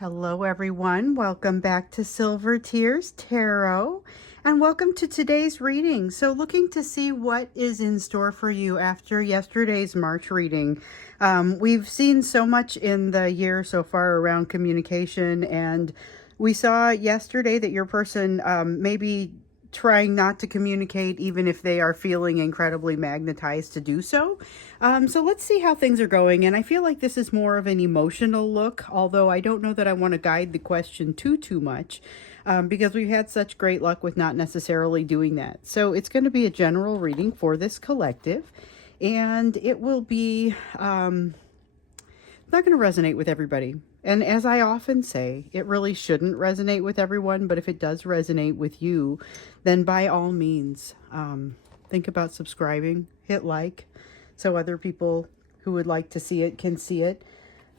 Hello, everyone. Welcome back to Silver Tears Tarot, and welcome to today's reading. So, looking to see what is in store for you after yesterday's March reading. We've seen so much in the year so far around communication, and we saw yesterday that your person maybe trying not to communicate even if they are feeling incredibly magnetized to do so. So let's see how things are going. And I feel like this is more of an emotional look, although I don't know that I want to guide the question too much because we've had such great luck with not necessarily doing that. So it's going to be a general reading for this collective, and it will be not going to resonate with everybody. And as I often say, it really shouldn't resonate with everyone, but if it does resonate with you, then by all means, think about subscribing, hit like, so other people who would like to see it can see it.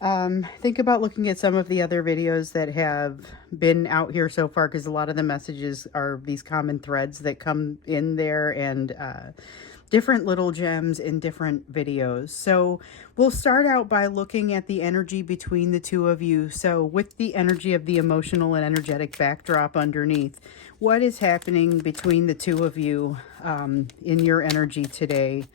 Think about looking at some of the other videos that have been out here so far, because a lot of the messages are these common threads that come in there, and different little gems in different videos. So we'll start out by looking at the energy between the two of you. So with the energy of the emotional and energetic backdrop underneath, what is happening between the two of you in your energy today?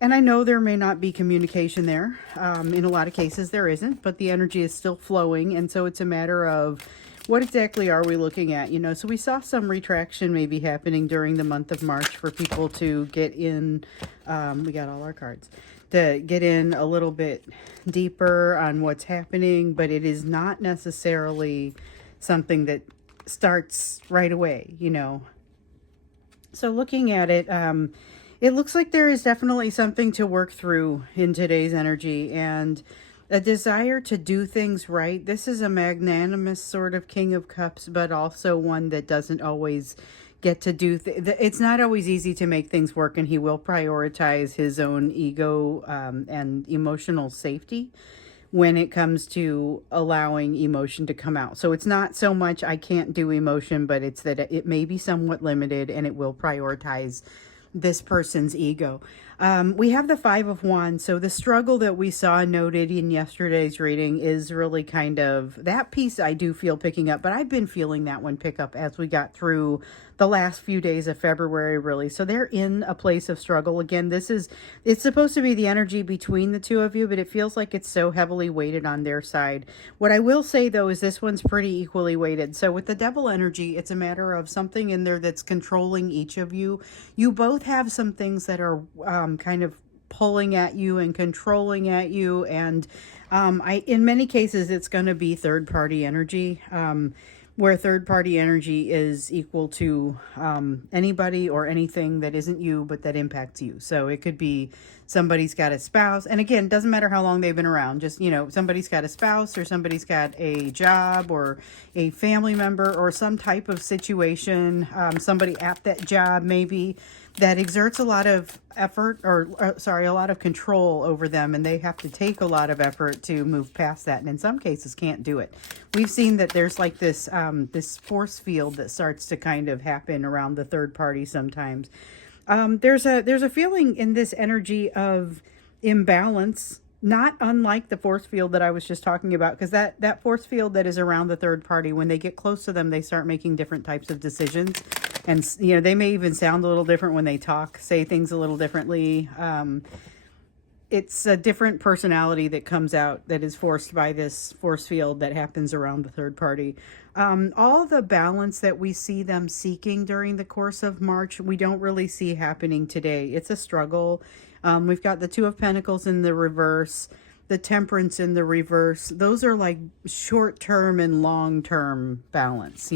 And I know there may not be communication there. In a lot of cases there isn't, but the energy is still flowing. And so it's a matter of what exactly are we looking at? So we saw some retraction maybe happening during the month of March for people to get in. We got all our cards. To get in a little bit deeper on what's happening, but it is not necessarily something that starts right away, So looking at it, it looks like there is definitely something to work through in today's energy, and a desire to do things right. This is a magnanimous sort of King of Cups, but also one that doesn't always get to do it's not always easy to make things work, and he will prioritize his own ego and emotional safety when it comes to allowing emotion to come out. So it's not so much I can't do emotion, but it's that it may be somewhat limited, and it will prioritize this person's ego. We have the Five of Wands. So the struggle that we saw noted in yesterday's reading is really kind of that piece I do feel picking up, but I've been feeling that one pick up as we got through the last few days of February, really. So they're in a place of struggle. Again, it's supposed to be the energy between the two of you, but it feels like it's so heavily weighted on their side. What I will say, though, is this one's pretty equally weighted. So with the Devil energy, it's a matter of something in there that's controlling each of you. You both have some things that are kind of pulling at you and controlling at you, and in many cases it's going to be third-party energy, where third-party energy is equal to anybody or anything that isn't you but that impacts you. So it could be somebody's got a spouse, and again, doesn't matter how long they've been around, just somebody's got a spouse, or somebody's got a job, or a family member, or some type of situation, somebody at that job maybe that exerts a lot of effort, or a lot of control over them, and they have to take a lot of effort to move past that, and in some cases can't do it. We've seen that there's like this this force field that starts to kind of happen around the third party sometimes. There's a feeling in this energy of imbalance, not unlike the force field that I was just talking about, because that force field that is around the third party, when they get close to them, they start making different types of decisions. And, they may even sound a little different when they talk, say things a little differently. It's a different personality that comes out that is forced by this force field that happens around the third party. All the balance that we see them seeking during the course of March, we don't really see happening today. It's a struggle. We've got the Two of Pentacles in the reverse, the Temperance in the reverse. Those are like short-term and long-term balance,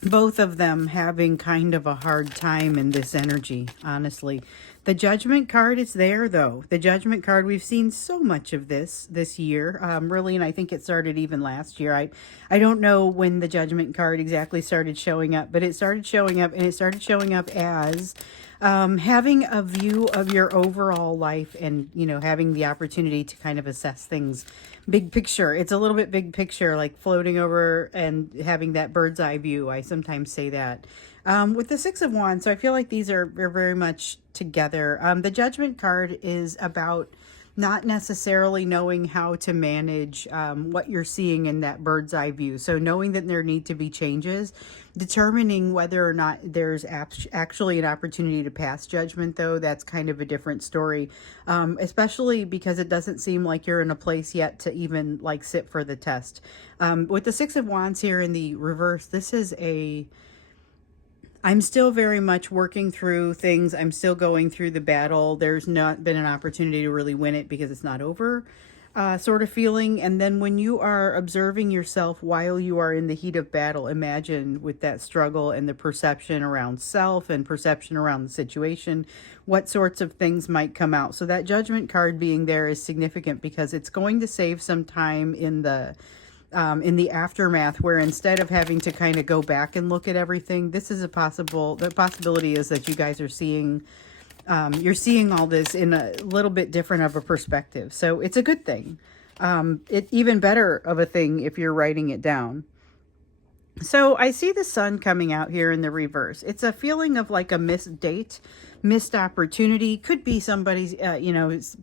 both of them having kind of a hard time in this energy, honestly. The Judgment card is there, though. The Judgment card, we've seen so much of this year, really, and I think it started even last year. I don't know when the Judgment card exactly started showing up, but it started showing up, and it started showing up as having a view of your overall life, and, having the opportunity to kind of assess things big picture. It's a little bit big picture, like floating over and having that bird's eye view. I sometimes say that. With the Six of Wands, so I feel like these are very much together. The Judgment card is about not necessarily knowing how to manage what you're seeing in that bird's eye view. So knowing that there need to be changes, determining whether or not there's actually an opportunity to pass judgment, though, that's kind of a different story, especially because it doesn't seem like you're in a place yet to even like sit for the test. With the Six of Wands here in the reverse, this is I'm still very much working through things. I'm still going through the battle. There's not been an opportunity to really win it because it's not over, sort of feeling. And then when you are observing yourself while you are in the heat of battle, imagine with that struggle and the perception around self and perception around the situation, what sorts of things might come out. So that Judgment card being there is significant because it's going to save some time in the aftermath, where instead of having to kind of go back and look at everything, this is the possibility is that you guys are seeing, you're seeing all this in a little bit different of a perspective. So it's a good thing. It even better of a thing if you're writing it down. So I see the sun coming out here in the reverse. It's a feeling of like a missed date, missed opportunity. Could be somebody's,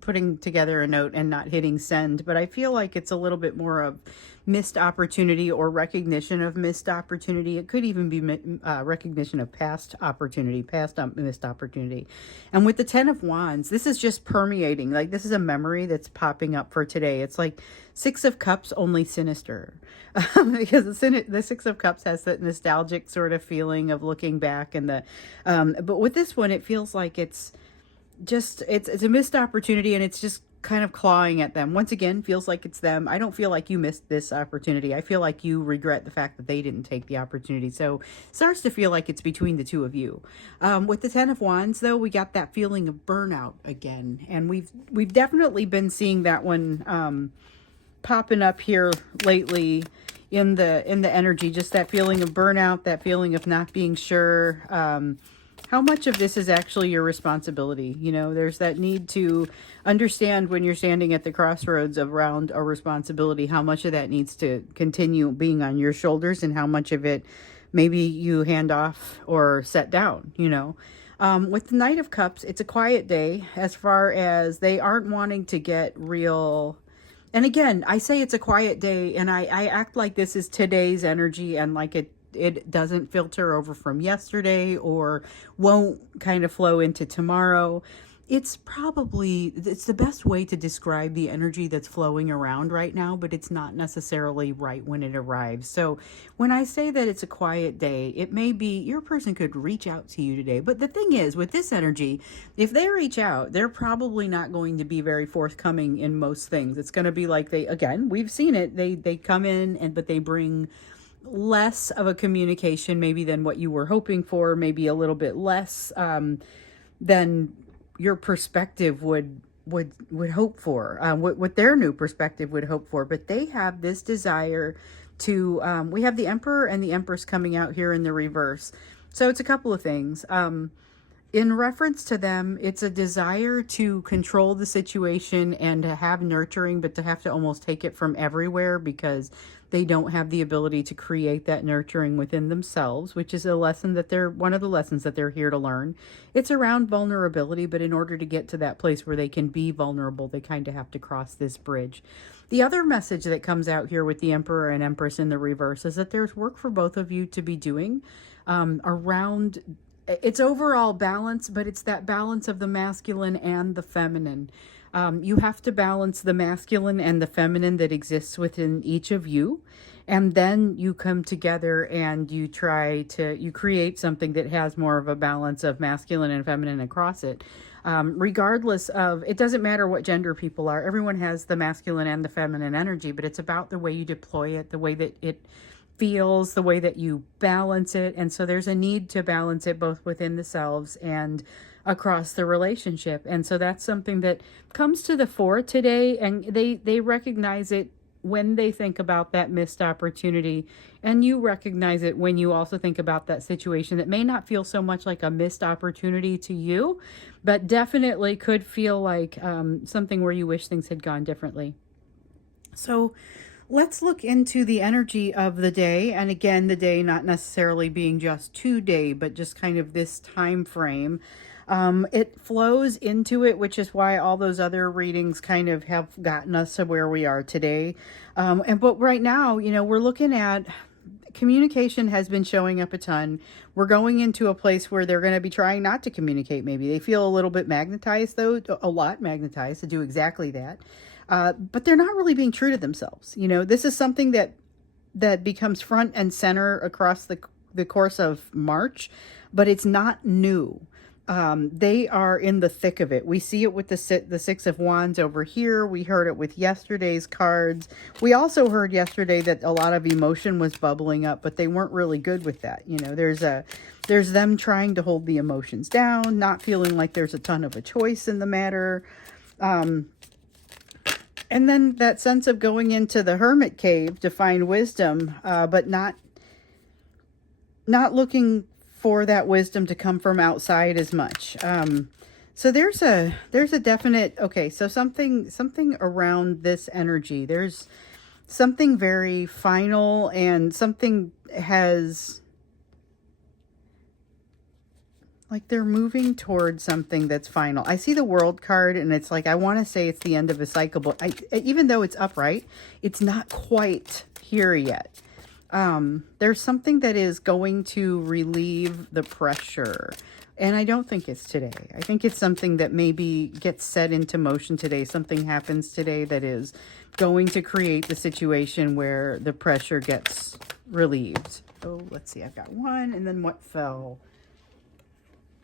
putting together a note and not hitting send, but I feel like it's a little bit more of missed opportunity or recognition of missed opportunity. It could even be recognition of past opportunity, missed opportunity. And with the Ten of Wands, this is just permeating. Like this is a memory that's popping up for today. It's like Six of Cups, only sinister. Because the Six of Cups has that nostalgic sort of feeling of looking back, and but with this one, it feels like it's a missed opportunity, and it's just kind of clawing at them. Once again, feels like it's them. I don't feel like you missed this opportunity. I feel like you regret the fact that they didn't take the opportunity. So it starts to feel like it's between the two of you. With the Ten of Wands, though, we got that feeling of burnout again, and we've definitely been seeing that one popping up here lately in the energy. Just that feeling of burnout, that feeling of not being sure how much of this is actually your responsibility. There's that need to understand when you're standing at the crossroads around a responsibility, how much of that needs to continue being on your shoulders and how much of it maybe you hand off or set down. With the Knight of Cups, it's a quiet day as far as they aren't wanting to get real. And again, I say it's a quiet day, and I act like this is today's energy, and like it doesn't filter over from yesterday or won't kind of flow into tomorrow. It's the best way to describe the energy that's flowing around right now, but it's not necessarily right when it arrives. So when I say that it's a quiet day, it may be your person could reach out to you today. But the thing is, with this energy, if they reach out, they're probably not going to be very forthcoming in most things. It's going to be like we've seen it. They come in but they bring less of a communication maybe than what you were hoping for, maybe a little bit less than your perspective would hope for, what their new perspective would hope for. But they have this desire to we have the Emperor and the Empress coming out here in the reverse. So it's a couple of things. In reference to them, it's a desire to control the situation and to have nurturing, but to have to almost take it from everywhere because they don't have the ability to create that nurturing within themselves, which is one of the lessons that they're here to learn. It's around vulnerability, but in order to get to that place where they can be vulnerable, they kind of have to cross this bridge. The other message that comes out here with the Emperor and Empress in the reverse is that there's work for both of you to be doing around. It's overall balance, but it's that balance of the masculine and the feminine. You have to balance the masculine and the feminine that exists within each of you. And then you come together and you create something that has more of a balance of masculine and feminine across it. Regardless of, it doesn't matter what gender people are. Everyone has the masculine and the feminine energy, but it's about the way you deploy it, the way that it feels, the way that you balance it. And so there's a need to balance it both within the selves and across the relationship. And so that's something that comes to the fore today, and they recognize it when they think about that missed opportunity, and you recognize it when you also think about that situation that may not feel so much like a missed opportunity to you, but definitely could feel like something where you wish things had gone differently. So let's look into the energy of the day. And again, the day not necessarily being just today, but just kind of this time frame. It flows into it, which is why all those other readings kind of have gotten us to where we are today. But right now, we're looking at communication has been showing up a ton. We're going into a place where they're going to be trying not to communicate. Maybe they feel a little bit magnetized, though, a lot magnetized to do exactly that. But they're not really being true to themselves. This is something that becomes front and center across the course of March, but it's not new. They are in the thick of it. We see it with the Six of Wands over here. We heard it with yesterday's cards. We also heard yesterday that a lot of emotion was bubbling up, but they weren't really good with that. There's them trying to hold the emotions down, not feeling like there's a ton of a choice in the matter. And then that sense of going into the hermit cave to find wisdom, but not looking for that wisdom to come from outside as much. So there's a definite, okay, so something around this energy. There's something very final, and something has, like, they're moving towards something that's final. I see the World card, and it's like, I want to say it's the end of a cycle, but even though it's upright, it's not quite here yet. There's something that is going to relieve the pressure. And I don't think it's today. I think it's something that maybe gets set into motion today. Something happens today that is going to create the situation where the pressure gets relieved. Oh, let's see. I've got one, and then what fell?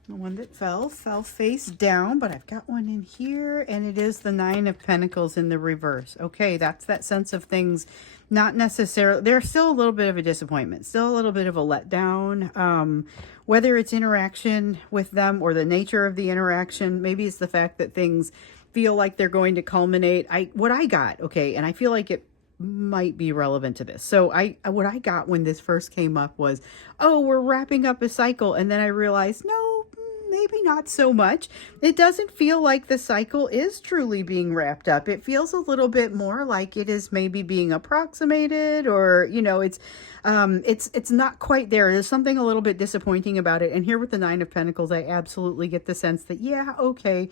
The one that fell face down, but I've got one in here, and it is the Nine of Pentacles in the reverse. Okay, that's that sense of things not necessarily, there's still a little bit of a disappointment, still a little bit of a letdown, whether it's interaction with them or the nature of the interaction. Maybe it's the fact that things feel like they're going to culminate. What I got, okay, and I feel like it might be relevant to this. So what I got when this first came up was, oh, we're wrapping up a cycle. And then I realized, no, maybe not so much. It doesn't feel like the cycle is truly being wrapped up. It feels a little bit more like it is maybe being approximated, or, it's not quite there. There's something a little bit disappointing about it. And here with the Nine of Pentacles, I absolutely get the sense that, yeah, okay,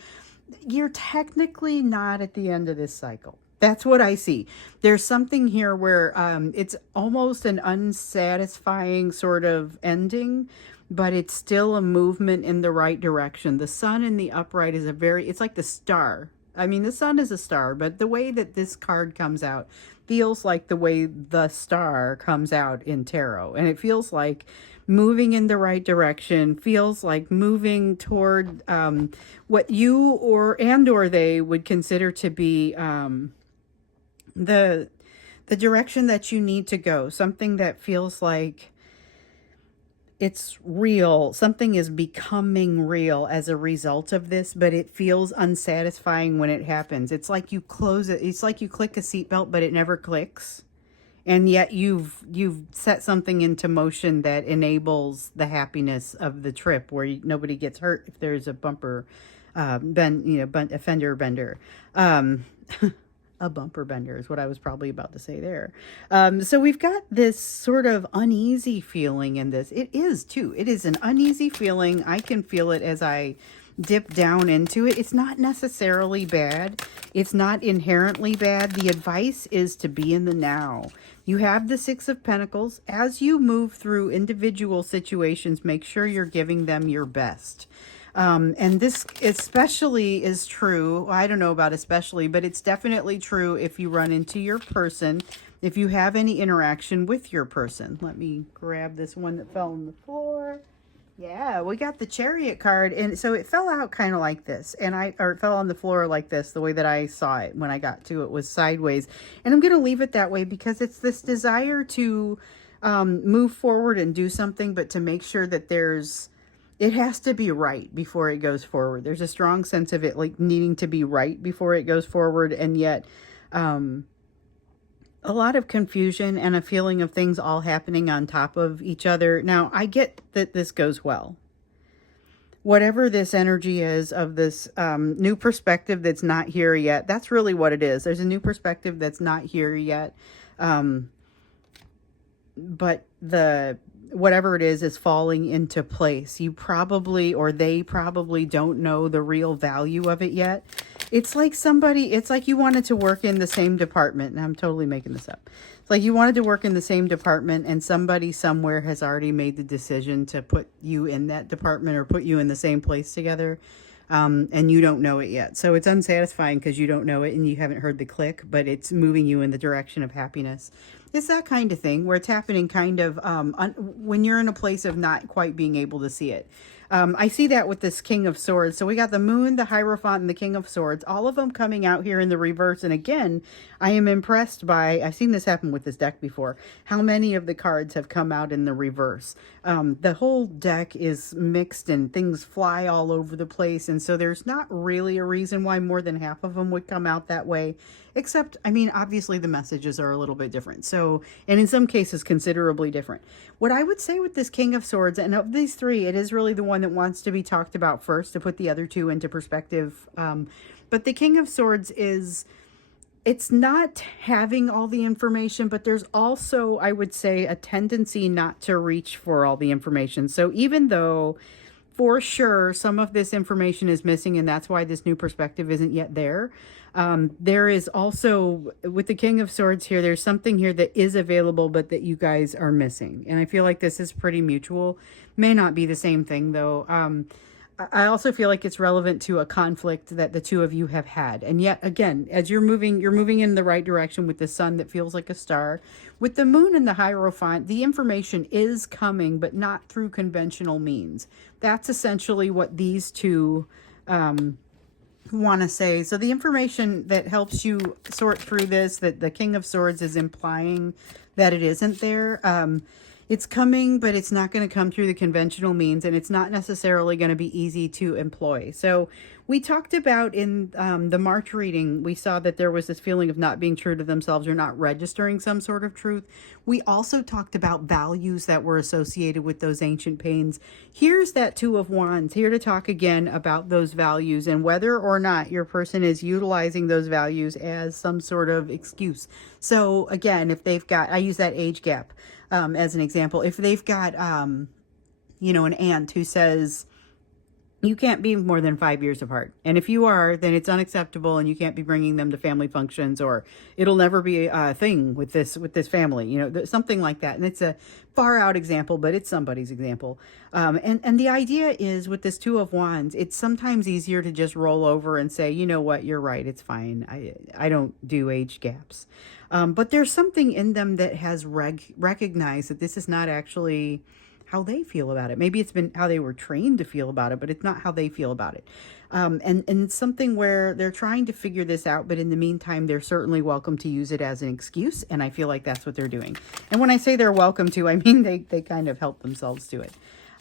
you're technically not at the end of this cycle. That's what I see. There's something here where it's almost an unsatisfying sort of ending, but it's still a movement in the right direction. The sun in the upright is it's like the star. I mean, the sun is a star, but the way that this card comes out feels like the way the star comes out in tarot. And it feels like moving in the right direction, feels like moving toward what you or they would consider to be the direction that you need to go. Something that feels like it's real. Something is becoming real as a result of this, but it feels unsatisfying when it happens. It's like you close it. It's like you click a seatbelt, but it never clicks. And yet you've set something into motion that enables the happiness of the trip, where nobody gets hurt if there's a bumper, a fender bender. A bumper bender is what I was probably about to say there. So we've got this sort of uneasy feeling in this. It is too. It is an uneasy feeling. I can feel it as I dip down into it. It's not necessarily bad. It's not inherently bad. The advice is to be in the now. You have the Six of Pentacles. As you move through individual situations, make sure you're giving them your best. And this especially is true. I don't know about especially, but it's definitely true if you run into your person, if you have any interaction with your person. Let me grab this one that fell on the floor. Yeah, we got the Chariot card, and so it fell out kind of like this, or it fell on the floor like this. The way that I saw it when I got to it was sideways, and I'm going to leave it that way because it's this desire to move forward and do something, but to make sure that it has to be right before it goes forward. There's a strong sense of it like needing to be right before it goes forward, and yet a lot of confusion and a feeling of things all happening on top of each other. Now, I get that this goes well. Whatever this energy is of this new perspective that's not here yet, that's really what it is. There's a new perspective that's not here yet. But whatever it is falling into place. You probably, or they probably don't know the real value of it yet. It's like it's like you wanted to work in the same department, and I'm totally making this up. It's like you wanted to work in the same department, and somebody somewhere has already made the decision to put you in that department or put you in the same place together. And you don't know it yet. So it's unsatisfying because you don't know it and you haven't heard the click, but it's moving you in the direction of happiness. It's that kind of thing where it's happening kind of when you're in a place of not quite being able to see it. I see that with this King of Swords. So we got the Moon, the Hierophant, and the King of Swords, all of them coming out here in the reverse. And again, I am impressed by, I've seen this happen with this deck before, how many of the cards have come out in the reverse. The whole deck is mixed and things fly all over the place. And so there's not really a reason why more than half of them would come out that way. Except, I mean, obviously the messages are a little bit different. So, and in some cases, considerably different. What I would say with this King of Swords, and of these three, it is really the one that wants to be talked about first to put the other two into perspective. But the King of Swords it's not having all the information, but there's also, I would say, a tendency not to reach for all the information. So even though for sure some of this information is missing, and that's why this new perspective isn't yet there, there is also, with the King of Swords here, there's something here that is available, but that you guys are missing. And I feel like this is pretty mutual. May not be the same thing, though. I also feel like it's relevant to a conflict that the two of you have had. And yet again, as you're moving in the right direction with the sun that feels like a star. With the Moon and the Hierophant, the information is coming, but not through conventional means. That's essentially what these two want to say. So the information that helps you sort through this, that the King of Swords is implying that it isn't there. It's coming, but it's not going to come through the conventional means, and it's not necessarily going to be easy to employ. So we talked about in the March reading, we saw that there was this feeling of not being true to themselves or not registering some sort of truth. We also talked about values that were associated with those ancient pains. Here's that Two of Wands, here to talk again about those values and whether or not your person is utilizing those values as some sort of excuse. So again, if they've got, I use that age gap as an example. If they've got, you know, an aunt who says, you can't be more than 5 years apart. And if you are, then it's unacceptable and you can't be bringing them to family functions, or it'll never be a thing with this family, you know, something like that. And it's a far out example, but it's somebody's example. And the idea is with this Two of Wands, it's sometimes easier to just roll over and say, you know what, you're right, it's fine. I don't do age gaps. But there's something in them that has recognized that this is not actually how they feel about it. Maybe it's been how they were trained to feel about it, but it's not how they feel about it. And it's something where they're trying to figure this out, but in the meantime, they're certainly welcome to use it as an excuse. And I feel like that's what they're doing. And when I say they're welcome to, I mean they kind of help themselves to it.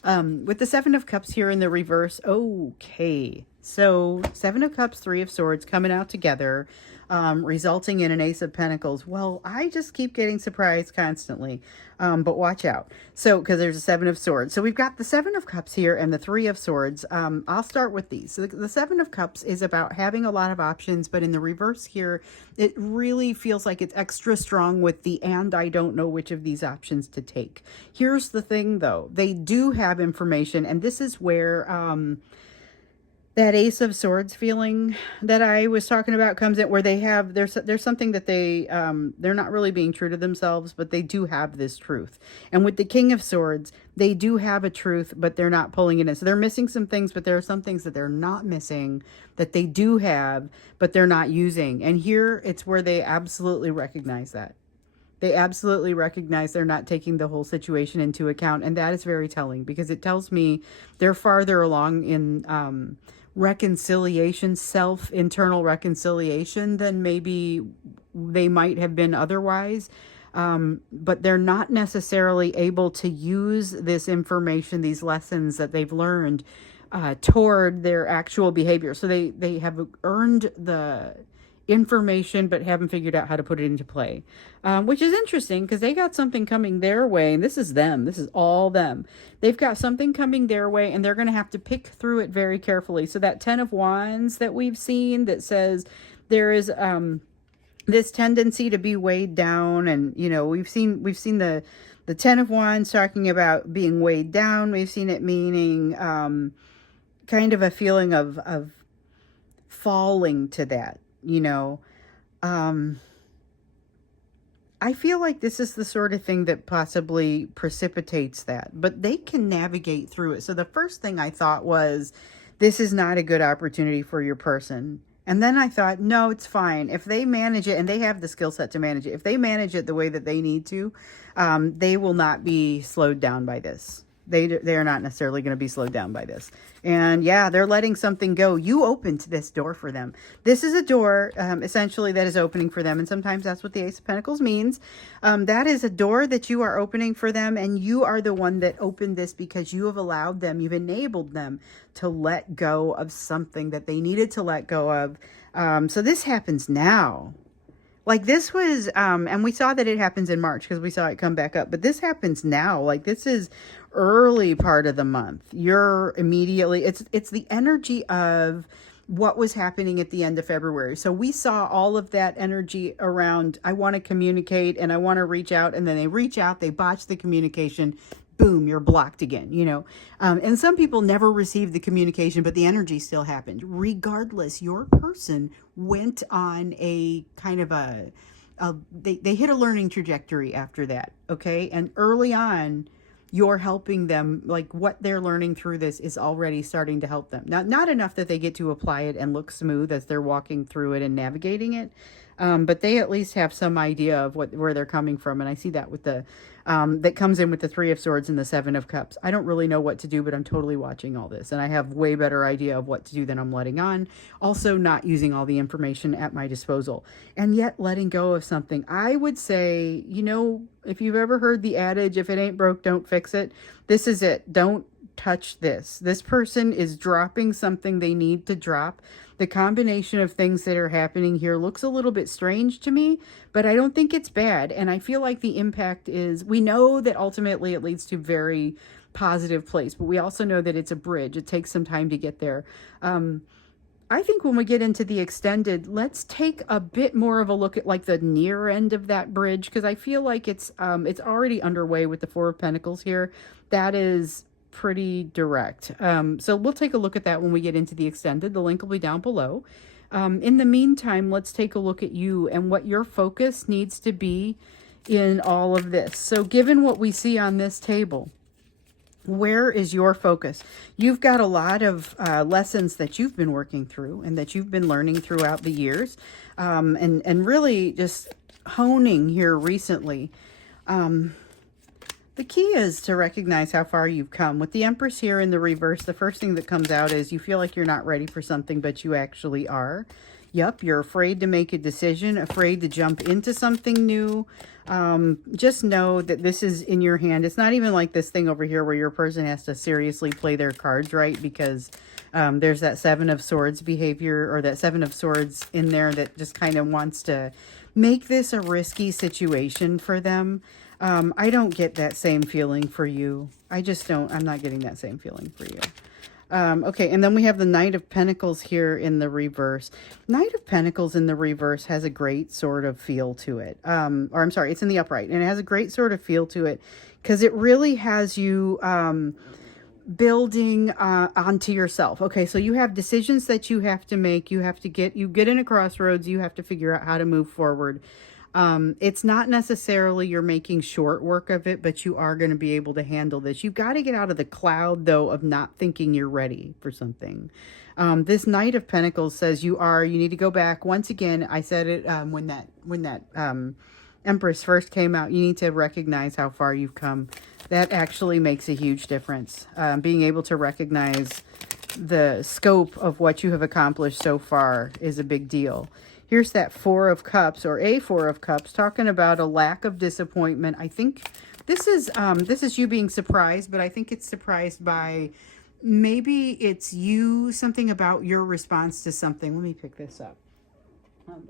With the Seven of Cups here in the reverse, okay. So Seven of Cups, Three of Swords coming out together, resulting in an Ace of Pentacles. Well, I just keep getting surprised constantly, but watch out. So, because there's a Seven of Swords. So we've got the Seven of Cups here and the Three of Swords. I'll start with these. So the Seven of Cups is about having a lot of options, but in the reverse here, it really feels like it's extra strong with the and I don't know which of these options to take. Here's the thing though, they do have information, and this is where that Ace of Swords feeling that I was talking about comes in, where they have, there's something that they're not really being true to themselves, but they do have this truth. And with the King of Swords, they do have a truth, but they're not pulling it in. So they're missing some things, but there are some things that they're not missing that they do have, but they're not using. And here it's where they absolutely recognize that. They absolutely recognize they're not taking the whole situation into account. And that is very telling, because it tells me they're farther along in reconciliation, internal reconciliation, than maybe they might have been otherwise. But they're not necessarily able to use this information, these lessons that they've learned, toward their actual behavior. So they have earned the information but haven't figured out how to put it into play, which is interesting, because they got something coming their way, and this is them, this is all them. They've got something coming their way, and they're going to have to pick through it very carefully. So that Ten of Wands that we've seen that says there is this tendency to be weighed down. And you know, we've seen the 10 of Wands talking about being weighed down. We've seen it meaning kind of a feeling of falling to that, you know. I feel like this is the sort of thing that possibly precipitates that, but they can navigate through it. So the first thing I thought was, this is not a good opportunity for your person. And then I thought, no, it's fine. If they manage it, and they have the skill set to manage it, if they manage it the way that they need to, they will not be slowed down by this. They are not necessarily going to be slowed down by this. And yeah, they're letting something go. You opened this door for them. This is a door, essentially, that is opening for them. And sometimes that's what the Ace of Pentacles means. That is a door that you are opening for them. And you are the one that opened this because you have allowed them, you've enabled them to let go of something that they needed to let go of. So this happens now. Like this was, and we saw that it happens in March because we saw it come back up. But this happens now. Like this is early part of the month. You're immediately, it's the energy of what was happening at the end of February. So we saw all of that energy around, I want to communicate and I want to reach out. And then they reach out, they botch the communication. Boom, you're blocked again, you know. And some people never received the communication, but the energy still happened. Regardless, your person went on a kind of they hit a learning trajectory after that, okay? And early on, you're helping them, like what they're learning through this is already starting to help them. Not enough that they get to apply it and look smooth as they're walking through it and navigating it, but they at least have some idea of where they're coming from. And I see that with the that comes in with the Three of Swords and the Seven of Cups. I don't really know what to do, but I'm totally watching all this. And I have way better idea of what to do than I'm letting on. Also not using all the information at my disposal. And yet letting go of something. I would say, you know, if you've ever heard the adage, if it ain't broke, don't fix it. This is it. Don't touch this. This person is dropping something they need to drop. The combination of things that are happening here looks a little bit strange to me, but I don't think it's bad. And I feel like the impact is, we know that ultimately it leads to very positive place, but we also know that it's a bridge. It takes some time to get there. I think when we get into the extended, let's take a bit more of a look at like the near end of that bridge, because I feel like it's already underway with the Four of Pentacles here. That is pretty direct. So we'll take a look at that when we get into the extended. The link will be down below. In the meantime, let's take a look at you and what your focus needs to be in all of this. So given what we see on this table, where is your focus? You've got a lot of lessons that you've been working through and that you've been learning throughout the years, and really just honing here recently. The key is to recognize how far you've come. With the Empress here in the reverse, the first thing that comes out is you feel like you're not ready for something, but you actually are. Yep, you're afraid to make a decision, afraid to jump into something new. Just know that this is in your hand. It's not even like this thing over here where your person has to seriously play their cards right, because there's that Seven of Swords behavior, or that Seven of Swords in there that just kind of wants to make this a risky situation for them. I don't get that same feeling for you. I just don't. I'm not getting that same feeling for you. Okay, and then we have the Knight of Pentacles here in the reverse. Knight of Pentacles in the reverse has a great sort of feel to it. Or I'm sorry, it's in the upright, and it has a great sort of feel to it because it really has you building onto yourself. Okay, so you have decisions that you have to make. You get in a crossroads. You have to figure out how to move forward. It's not necessarily you're making short work of it, but you are going to be able to handle this. You've got to get out of the cloud, though, of not thinking you're ready for something. This Knight of Pentacles says you need to go back. Once again, I said it when that Empress first came out, you need to recognize how far you've come. That actually makes a huge difference. Being able to recognize the scope of what you have accomplished so far is a big deal. Here's that Four of Cups, or a Four of Cups, talking about a lack of disappointment. I think this is you being surprised, but I think it's surprised by, maybe it's you, something about your response to something. Let me pick this up.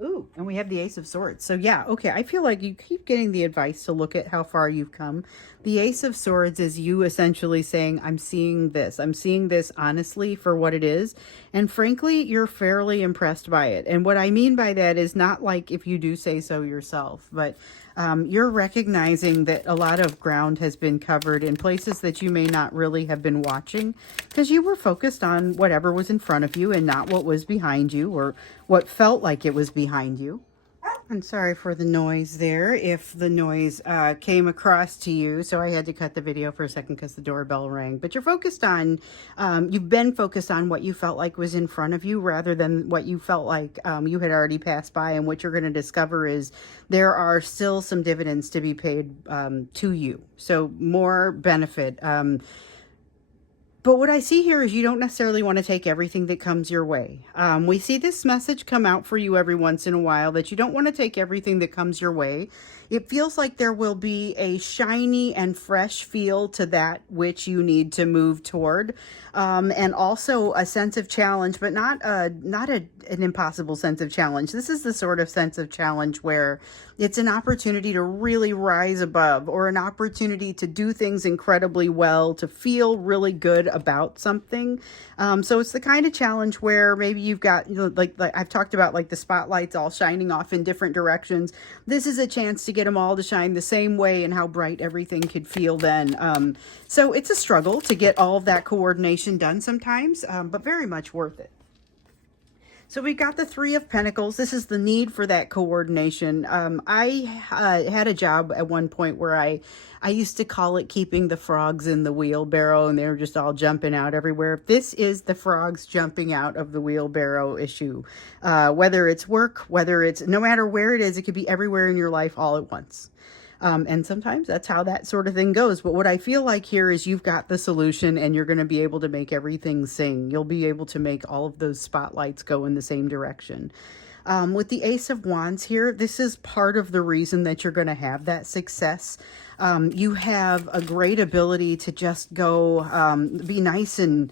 Ooh, and we have the Ace of Swords. So yeah, okay, I feel like you keep getting the advice to look at how far you've come. The Ace of Swords is you essentially saying, I'm seeing this. I'm seeing this honestly for what it is. And frankly, you're fairly impressed by it. And what I mean by that is not like if you do say so yourself, but you're recognizing that a lot of ground has been covered in places that you may not really have been watching because you were focused on whatever was in front of you and not what was behind you or what felt like it was behind you. I'm sorry for the noise there, if the noise came across to you. So I had to cut the video for a second because the doorbell rang. But you're focused on, you've been focused on what you felt like was in front of you rather than what you felt like you had already passed by. And what you're going to discover is there are still some dividends to be paid to you. So more benefit. But what I see here is you don't necessarily want to take everything that comes your way. We see this message come out for you every once in a while that you don't want to take everything that comes your way. It feels like there will be a shiny and fresh feel to that which you need to move toward. And also a sense of challenge, but not an impossible sense of challenge. This is the sort of sense of challenge where it's an opportunity to really rise above or an opportunity to do things incredibly well, to feel really good about something. So it's the kind of challenge where maybe you've got, like I've talked about, like the spotlights all shining off in different directions. This is a chance to get them all to shine the same way and how bright everything could feel then. So it's a struggle to get all of that coordination done sometimes, but very much worth it. So we got the Three of Pentacles. This is the need for that coordination. I had a job at one point where I used to call it keeping the frogs in the wheelbarrow, and they were just all jumping out everywhere. This is the frogs jumping out of the wheelbarrow issue. Whether it's work, whether it's, no matter where it is, it could be everywhere in your life all at once. And sometimes that's how that sort of thing goes. But what I feel like here is you've got the solution and you're going to be able to make everything sing. You'll be able to make all of those spotlights go in the same direction. With the Ace of Wands here, this is part of the reason that you're going to have that success. You have a great ability to just go be nice and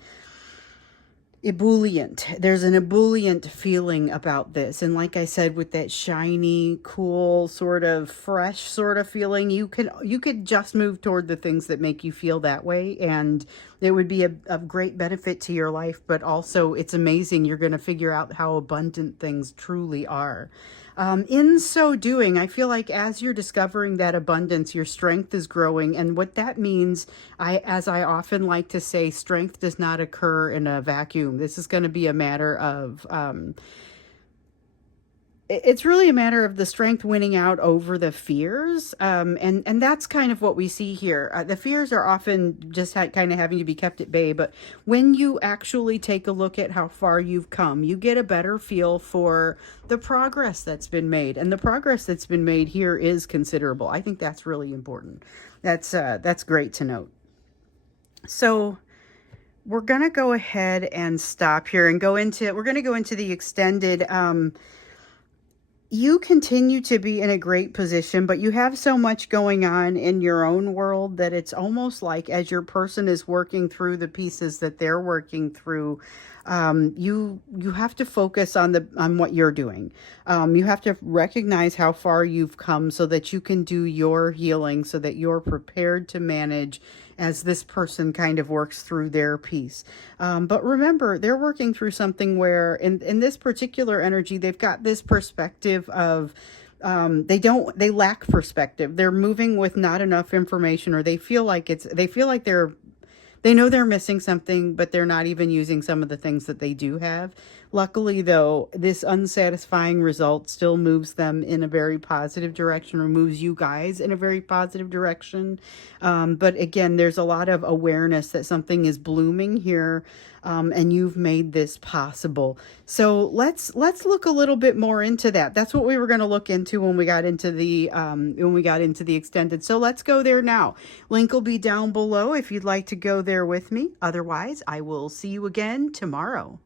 ebullient. There's an ebullient feeling about this. And like I said, with that shiny, cool, sort of fresh sort of feeling, you could just move toward the things that make you feel that way. And it would be a great benefit to your life. But also it's amazing. You're going to figure out how abundant things truly are. In so doing, I feel like as you're discovering that abundance, your strength is growing. And what that means, as I often like to say, strength does not occur in a vacuum. This is going to be a matter of, it's really a matter of the strength winning out over the fears. And that's kind of what we see here. The fears are often just kind of having to be kept at bay. But when you actually take a look at how far you've come, you get a better feel for the progress that's been made. And the progress that's been made here is considerable. I think that's really important. That's great to note. So we're going to go ahead and stop here and we're going to go into the extended, you continue to be in a great position, but you have so much going on in your own world that it's almost like as your person is working through the pieces that they're working through, you have to focus on what you're doing. You have to recognize how far you've come so that you can do your healing, so that you're prepared to manage as this person kind of works through their piece. But remember, they're working through something where in this particular energy, they've got this perspective of, they lack perspective. They're moving with not enough information, or they feel like they know they're missing something, but they're not even using some of the things that they do have. Luckily, though, this unsatisfying result still moves them in a very positive direction, or moves you guys in a very positive direction. But again, there's a lot of awareness that something is blooming here, and you've made this possible. So let's look a little bit more into that. That's what we were going to look into when we got into the extended. So let's go there now. Link will be down below if you'd like to go there with me. Otherwise, I will see you again tomorrow.